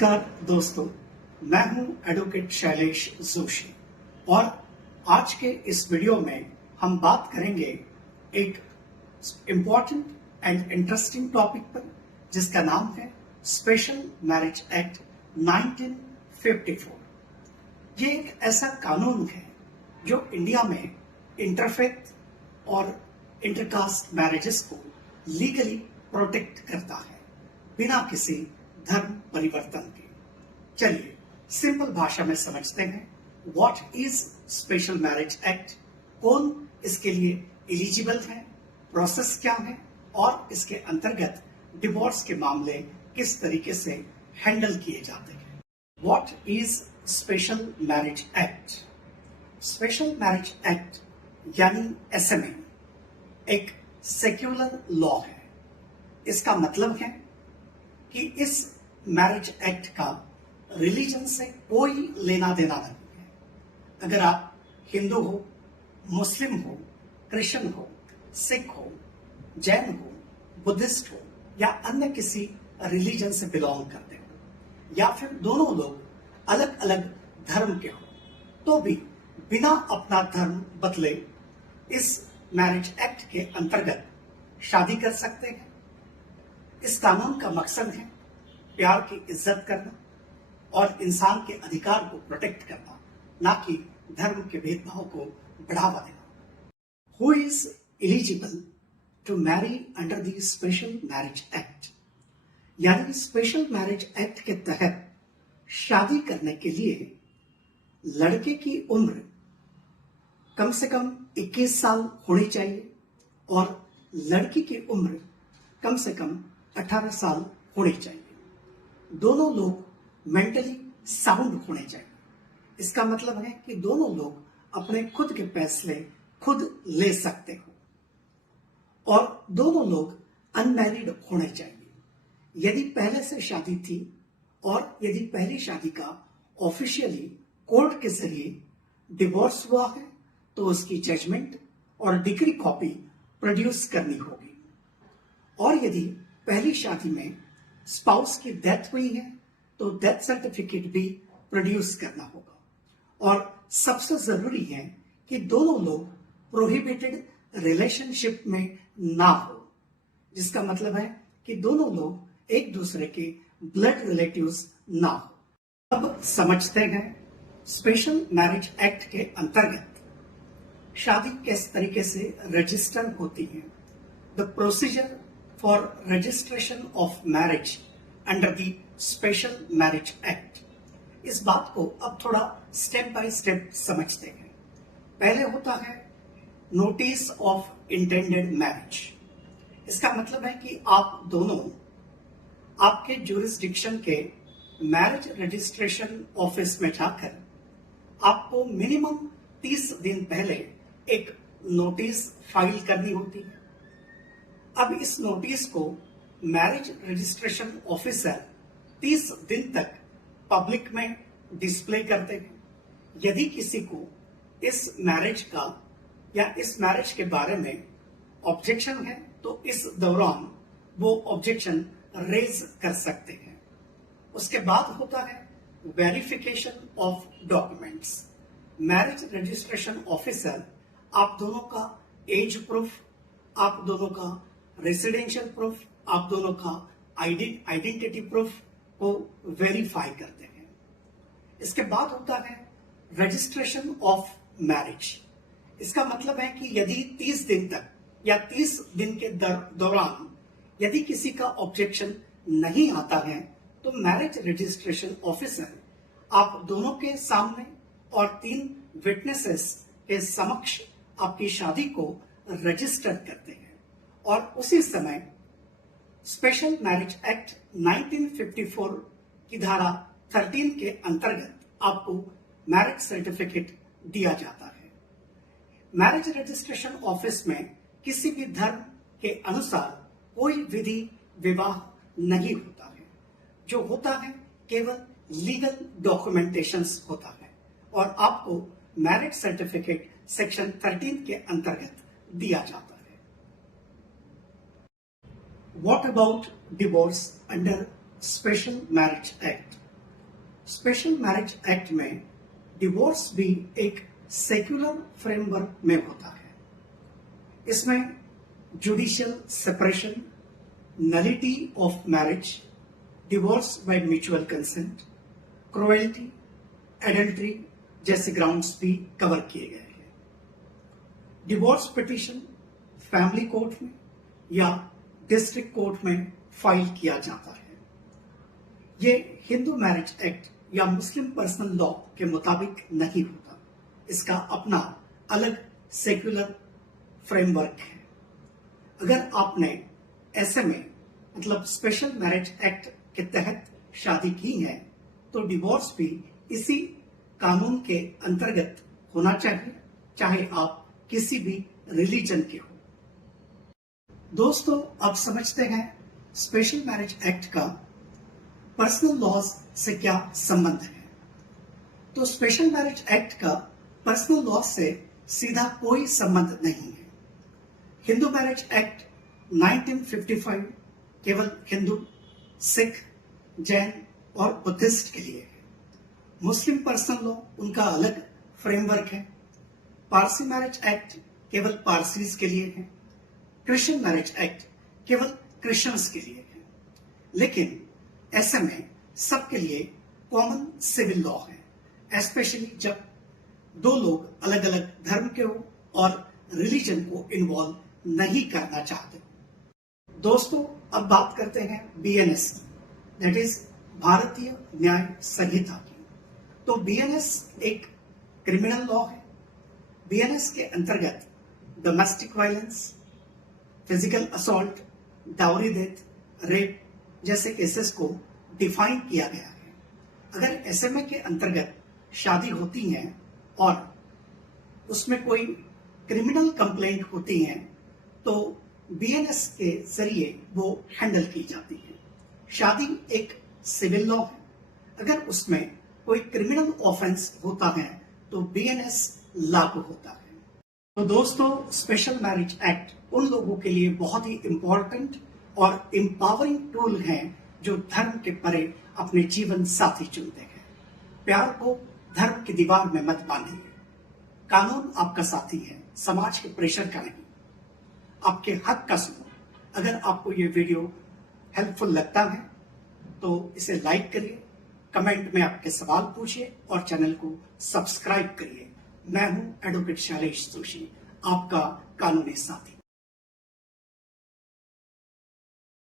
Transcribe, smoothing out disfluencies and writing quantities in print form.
नमस्कार दोस्तों, मैं हूं एडवोकेट शैलेश जोशी और आज के इस वीडियो में हम बात करेंगे एक इम्पॉर्टेंट एंड इंटरेस्टिंग टॉपिक पर जिसका नाम है स्पेशल मैरिज एक्ट 1954। ये एक ऐसा कानून है जो इंडिया में इंटरफेथ और इंटरकास्ट मैरिजेस को लीगली प्रोटेक्ट करता है बिना किसी धर्म परिवर्तन के। चलिए सिंपल भाषा में समझते हैं what is special Marriage act, कौन इसके लिए एलिजिबल है, प्रोसेस क्या है और इसके अंतर्गत डिवोर्स के मामले किस तरीके से हैंडल किए जाते हैं। What is special Marriage act? Special Marriage Act यानी एसएमए एक सेक्युलर लॉ है। इसका मतलब है कि इस मैरिज एक्ट का रिलीजन से कोई लेना देना नहीं है। अगर आप हिंदू हो, मुस्लिम हो, क्रिश्चियन हो, सिख हो, जैन हो, बुद्धिस्ट हो या अन्य किसी रिलीजन से बिलोंग करते हो या फिर दोनों लोग अलग अलग धर्म के हो, तो भी बिना अपना धर्म बदले इस मैरिज एक्ट के अंतर्गत शादी कर सकते हैं। इस कानून का मकसद है प्यार की इज्जत करना और इंसान के अधिकार को प्रोटेक्ट करना, ना कि धर्म के भेदभाव को बढ़ावा देना। Who is eligible to marry under the Special Marriage Act? यानी स्पेशल मैरिज एक्ट के तहत शादी करने के लिए लड़के की उम्र कम से कम 21 साल होनी चाहिए और लड़की की उम्र कम से कम 18 साल होनी चाहिए। दोनों लोग मेंटली साउंड होने चाहिए। इसका मतलब है कि दोनों लोग अपने खुद के फैसले खुद ले सकते हो और दोनों लोग अनमैरिड होने चाहिए। यदि पहले से शादी थी और यदि पहली शादी का ऑफिशियली कोर्ट के जरिए डिवोर्स हुआ है तो उसकी जजमेंट और डिग्री कॉपी प्रोड्यूस करनी होगी। और यदि पहली शादी में स्पाउस की डेथ हुई है तो डेथ सर्टिफिकेट भी प्रोड्यूस करना होगा। और सबसे जरूरी है कि दोनों लोग प्रोहिबिटेड रिलेशनशिप में ना हो, जिसका मतलब है कि दोनों लोग एक दूसरे के ब्लड रिलेटिव्स ना हो। अब समझते हैं स्पेशल मैरिज एक्ट के अंतर्गत शादी किस तरीके से रजिस्टर होती है। The procedure for registration of marriage under the special marriage act। इस बात को अब थोड़ा स्टेप बाय स्टेप समझते हैं। पहले होता है नोटिस ऑफ इंटेंडेड मैरिज। इसका मतलब है कि आप दोनों आपके ज्यूरिसडिक्शन के मैरिज रजिस्ट्रेशन ऑफिस में जाकर आपको मिनिमम 30 दिन पहले एक नोटिस फाइल करनी होती है। अब इस नोटिस को मैरिज रजिस्ट्रेशन ऑफिसर 30 दिन तक पब्लिक में डिस्प्ले करते हैं। यदि किसी को इस मैरिज का या इस मैरिज के बारे में ऑब्जेक्शन है तो इस दौरान वो ऑब्जेक्शन रेज कर सकते हैं। उसके बाद होता है verification of documents. Marriage registration officer आप दोनों का एज प्रूफ, आप दोनों का रेसिडेंशियल प्रूफ, आप दोनों का आइडेंटिटी प्रूफ को वेरीफाई करते हैं। इसके बाद होता है रजिस्ट्रेशन ऑफ मैरिज। इसका मतलब है कि यदि 30 दिन तक या 30 दिन के दौरान यदि किसी का ऑब्जेक्शन नहीं आता है तो मैरिज रजिस्ट्रेशन ऑफिसर आप दोनों के सामने और 3 विटनेसेस के समक्ष आपकी शादी को रजिस्टर करते हैं और उसी समय स्पेशल मैरिज एक्ट 1954 की धारा 13 के अंतर्गत आपको मैरिज सर्टिफिकेट दिया जाता है। मैरिज रजिस्ट्रेशन ऑफिस में किसी भी धर्म के अनुसार कोई विधि विवाह नहीं होता है। जो होता है केवल लीगल डॉक्यूमेंटेशंस होता है और आपको मैरिज सर्टिफिकेट सेक्शन 13 के अंतर्गत दिया जाता है। What about divorce under Special Marriage Act? Special Marriage act में डिवोर्स भी एक सेक्युलर फ्रेमवर्क में होता है। इसमें judicial separation, nullity of marriage, divorce by mutual consent, cruelty, adultery जैसे ग्राउंड्स भी कवर किए गए हैं। डिवोर्स पिटीशन फैमिली कोर्ट में या डिस्ट्रिक्ट कोर्ट में फाइल किया जाता है। ये हिंदू मैरिज एक्ट या मुस्लिम पर्सनल लॉ के मुताबिक नहीं होता। इसका अपना अलग सेक्युलर फ्रेमवर्क है। अगर आपने ऐसे में मतलब स्पेशल मैरिज एक्ट के तहत शादी की है तो डिवोर्स भी इसी कानून के अंतर्गत होना चाहिए, चाहे आप किसी भी रिलीजन के हो। दोस्तों, अब समझते हैं स्पेशल मैरिज एक्ट का पर्सनल लॉज से क्या संबंध है। तो स्पेशल मैरिज एक्ट का पर्सनल लॉ से सीधा कोई संबंध नहीं है। हिंदू मैरिज एक्ट 1955 केवल हिंदू, सिख, जैन और बुद्धिस्ट के लिए है। मुस्लिम पर्सनल लॉ उनका अलग फ्रेमवर्क है। पारसी मैरिज एक्ट केवल पारसीज के लिए है। क्रिश्चियन मैरिज एक्ट केवल क्रिश्चियंस के लिए है। लेकिन ऐसे में सबके लिए कॉमन सिविल लॉ है, स्पेशली जब दो लोग अलग अलग धर्म के हो और रिलीजन को इन्वॉल्व नहीं करना चाहते। दोस्तों, अब बात करते हैं बीएनएस, दैट इज भारतीय न्याय संहिता की। तो बीएनएस एक क्रिमिनल लॉ है। बीएनएस के अंतर्गत domestic violence, physical assault, dowry death, rape जैसे केसेस को डिफाइन किया गया है। अगर एसएमए के अंतर्गत शादी होती है और उसमें कोई क्रिमिनल कंप्लेंट होती है तो बीएनएस के जरिए वो हैंडल की जाती है। शादी एक सिविल लॉ है। अगर उसमें कोई क्रिमिनल ऑफेंस होता है तो बीएनएस लागू होता है। तो दोस्तों, स्पेशल मैरिज एक्ट उन लोगों के लिए बहुत ही इंपॉर्टेंट और एम्पावरिंग टूल है जो धर्म के परे अपने जीवन साथी चुनते हैं। प्यार को धर्म की दीवार में मत बांधिए। कानून आपका साथी है, समाज के प्रेशर का नहीं। आपके हक का सुनो। अगर आपको ये वीडियो हेल्पफुल लगता है तो इसे लाइक करिए, कमेंट में आपके सवाल पूछिए और चैनल को सब्सक्राइब करिए। मैं हूं एडवोकेट शैलेश जोशी, आपका कानूनी साथी।